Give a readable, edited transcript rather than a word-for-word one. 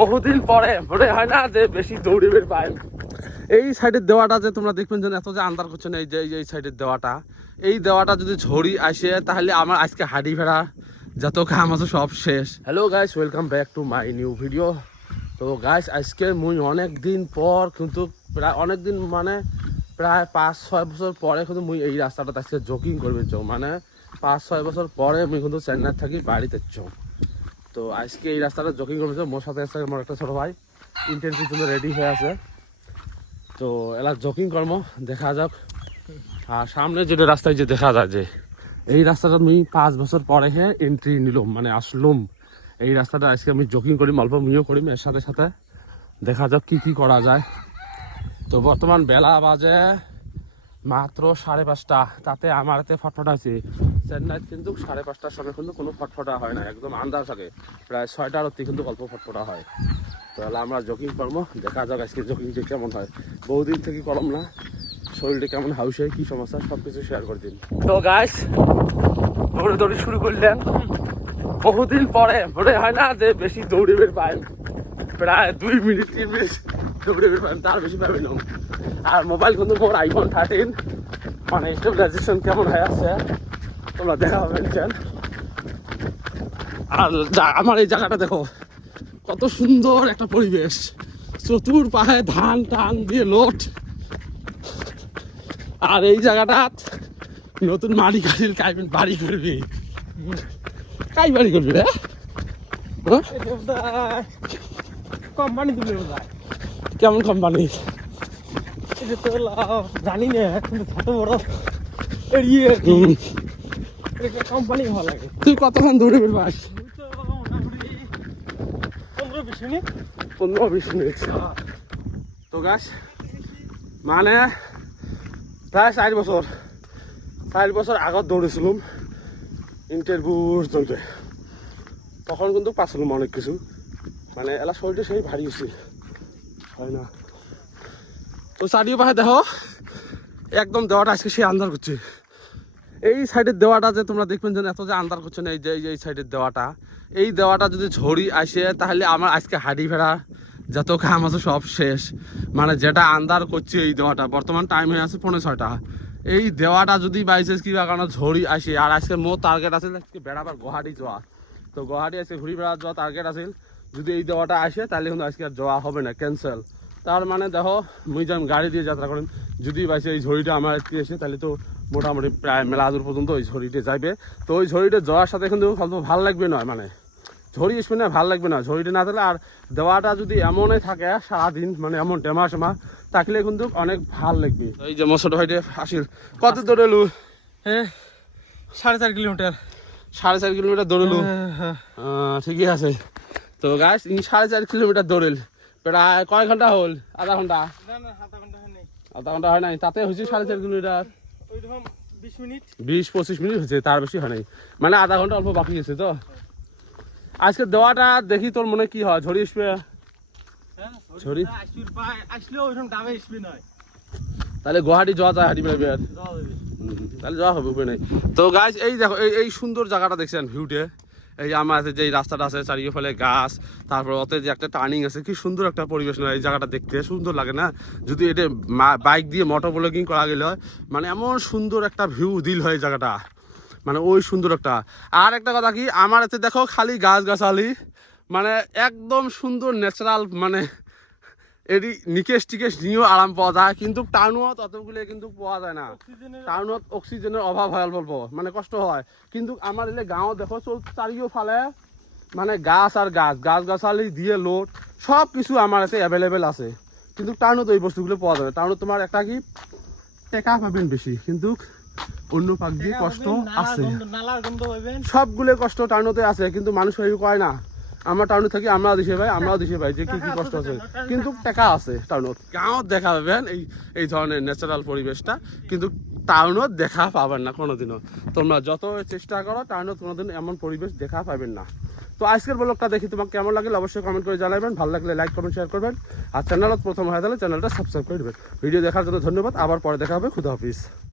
বহুদিন পরে মনে হয় না যে বেশি দৌড়িবের পায়। এই সাইডের দেওয়াটা যে তোমরা দেখবেন যে এত যে আন্দার করছে না, এই যে এই সাইডের দেওয়াটা, এই দেওয়াটা যদি ঝড়ি আসে তাহলে আমার আজকে হাড়ি ভেড়া যত কাম আছে সব শেষ। Hello guys, welcome back to my new video. তো গাইস আজকে মুই অনেক দিন পর কিন্তু প্রায় অনেক দিন মানে প্রায় 5-6 বছর পরে কিন্তু মুই এই রাস্তাটা আজকে জগিং করবে মানে 5-6 বছর পরে মুই কিন্তু চেন্নাই থাকি বাড়িতে তো আজকে এই রাস্তাটা জগিং করবে। মোর সাথে আছে আমার একটা ছোট ভাই, ইন্টারভিউর জন্য রেডি হয়ে আছে। তো এলা জগিং কর্ম দেখা যাক। আর সামনে যেটা রাস্তায় যে দেখা যায় যে এই রাস্তাটা আমি 5 বছর পরে এন্ট্রি নিলাম মানে আসলুম এই রাস্তাটা। আজকে আমি জগিং করি, অল্প মিও করি, এর সাথে সাথে দেখা যাক কি করা যায়। তো বর্তমান বেলা বাজে মাত্র 5:30। তাতে আমার হাতে ফটফটা আছে। চেন্নাইত কিন্তু 5:30টার সময় কিন্তু কোনো ফটফটা হয় না, একদম আন্দাজ থাকে। প্রায় 6টার অব্দি কিন্তু অল্প ফটফটা হয়। তাহলে আমরা জগিং করবো, দেখা যাক আজকে জগিংটা কেমন হয়। বহুদিন থেকে করলাম না, শরীরটা কেমন হাউস হয়, কি সমস্যা সব কিছু শেয়ার করে দিন। তো গাইস দৌড়ি শুরু করলেন। বহুদিন পরে মনে হয় না যে বেশি দৌড়িবের পায়। প্রায় 2 মিনিট 3 মিনিট দৌড়িবের পায়, তার বেশি পাবে না। আর মোবাইল কিন্তু মোর iPhone 13 মানে স্টেবিলাইজেশন কেমন হয়ে আছে তোমরা দেখা পাবেন। আর আমার এই জায়গাটা দেখো কত সুন্দর একটা পরিবেশ, চতুর পাহাড়ে ধান টান দিয়ে লোট। আর এই জায়গাটা নতুন বাড়ি করবি, কাই বাড়ি করবি রে? কোম্পানি দিবে কেমন কোম্পানি জানি না, কিন্তু ছোট বড় কোম্পানি ভালো লাগে। তুই কতক্ষণ দৌড়ে বেরবাস? 15-20 মিনিট। 15-20 মিনিট। তো গাছ মানে প্রায় 4 বছর আগত দৌড়েছিলাম ইন্টারভিউর জন্য। তখন কিন্তু পাচ্ছিলাম অনেক কিছু, মানে এলা শরীরটা সেই ভারী হয়েছিল হয় না। তো চারিও পাশে দেখো একদম দেওয়াটা আজকে সেই আন্দার করছে। এই সাইডের দেওয়াটা যে তোমরা দেখবেন যে এত যে আন্দার করছে না, এই সাইডের দেওয়াটা, এই দেওয়াটা যদি ঝড়ি আসে তাহলে আমার আজকে হাড়ি ভেড়া যত কাম আছে সব শেষ। মানে যেটা আন্দার করছে এই দেওয়াটা, বর্তমান টাইম হয়ে আছে 5:30। এই দেওয়াটা যদি বাইসেস কিবা কারণে ঝড়ি আসে, আর আজকে মোর টার্গেট আছে বেড়াবার গুয়াহাটি যাওয়া। তো গুয়াহাটি আজকে ঘুরি বেড়া যাওয়া টার্গেট আছে। যদি এই দেওয়াটা আসে তাহলে কিন্তু আজকে আর যাওয়া হবে না, ক্যান্সেল। তার মানে দেখো মুই যেমন গাড়ি দিয়ে যাত্রা করেন, যদি বাইসে এই ঝড়িটা আমার একটু এসে তাহলে তো মোটামুটি প্রায় মেলা দূর পর্যন্ত ওই ঝড়িটা যাইবে। তো ওই ঝড়িটা যাওয়ার সাথে কিন্তু ভাল লাগবে নয়, মানে ঝড়ি আসবে না, ভাল লাগবে না ঝড়িটা না থাকলে। আর দেওয়াটা যদি এমনই থাকে সারাদিন, মানে এমন টেমা থাকলে কিন্তু অনেক ভাল লাগবে। এই যে মোর ছোট ভাইটে আসিল, কত দৌড়েলু? 4.5 কিলোমিটার। 4.5 কিলোমিটার দৌড়েলু? ঠিকই আছে। তো গাইস 4.5 কিলোমিটার দৌড়েল, প্রায় কয় ঘন্টা হল? আধা ঘন্টা? আধা ঘন্টা হয় নাই, তাতে হয়েছে 4.5 কিলোমিটার। 20-25 মিনিট হয়েছে, তার বেশি হয় নাই, মানে আধা ঘন্টা অল্প বাকি আছে। তো আজকে দেওয়াটা দেখি তোর মনে কি হয়, ঝড়ি আসবে? ঝড়ি তাহলে গুয়াহাটি যাওয়া যায়, হাঁটি বেড়াবে তাহলে যাওয়া হবে, উপায় নাই। তো গাইস এই দেখো এই সুন্দর জায়গাটা দেখছেন ভিউটে। এই আমার আছে যে রাস্তাটা আছে চারিওফালে গাছ, তারপর ওতে যে একটা টার্নিং আছে, কি সুন্দর একটা পরিবেশ না এই জায়গাটা দেখতে সুন্দর লাগে না? যদি এটা বাইক দিয়ে মোটর ব্লগিং করা গেলে হয়, মানে এমন সুন্দর একটা ভিউ দিল হয় এই জায়গাটা, মানে ওই সুন্দর একটা। আর একটা কথা কি, আমার এতে দেখো খালি গাছগাছালি, মানে একদম সুন্দর ন্যাচারাল, মানে এটি নিকেশ টিকেশ নিয়েও আরাম পাওয়া যায়। কিন্তু টাউনত অতগুলো কিন্তু পাওয়া যায় না, টাউনত অক্সিজেনের অভাব হয় অল্প, মানে কষ্ট হয়। কিন্তু আমার এলে গাঁও দেখো চারিওফালে মানে গাছ আর গাছগাছালি দিয়ে লোড সব কিছু আমার কাছে অ্যাভেলেবেল আছে। কিন্তু টাউনত ওই বস্তুগুলো পাওয়া যায় না। টাউনত তোমার একটা কি টাকা পাবেন বেশি, কিন্তু অন্য পাক দিয়ে কষ্ট আছে, সবগুলো কষ্ট টাউনতে আছে, কিন্তু মানুষ কয় না। আমরা টাউনে থাকি, আমরাও দিশে ভাই যে কি কষ্ট আছে, কিন্তু টাকা আছে টাউনত। গাঁৱত দেখা পাবেন এই ধরনের ন্যাচারাল পরিবেশটা, কিন্তু টাউনত দেখা পাবেন না কোনোদিনও। তোমরা যত চেষ্টা করো টাউনত কোনোদিন এমন পরিবেশ দেখা পাবেন না। তো আজকের ব্লগটা দেখি তোমাকে কেমন লাগলে অবশ্যই কমেন্ট করে জানাবেন। ভালো লাগলে লাইক কমেন্ট শেয়ার করবেন, আর চ্যানেলত প্রথম হয়ে গেলে চ্যানেলটা সাবস্ক্রাইব করে দেবেন। ভিডিও দেখার জন্য ধন্যবাদ, আবার পরে দেখা হবে, খুদা হাফিজ।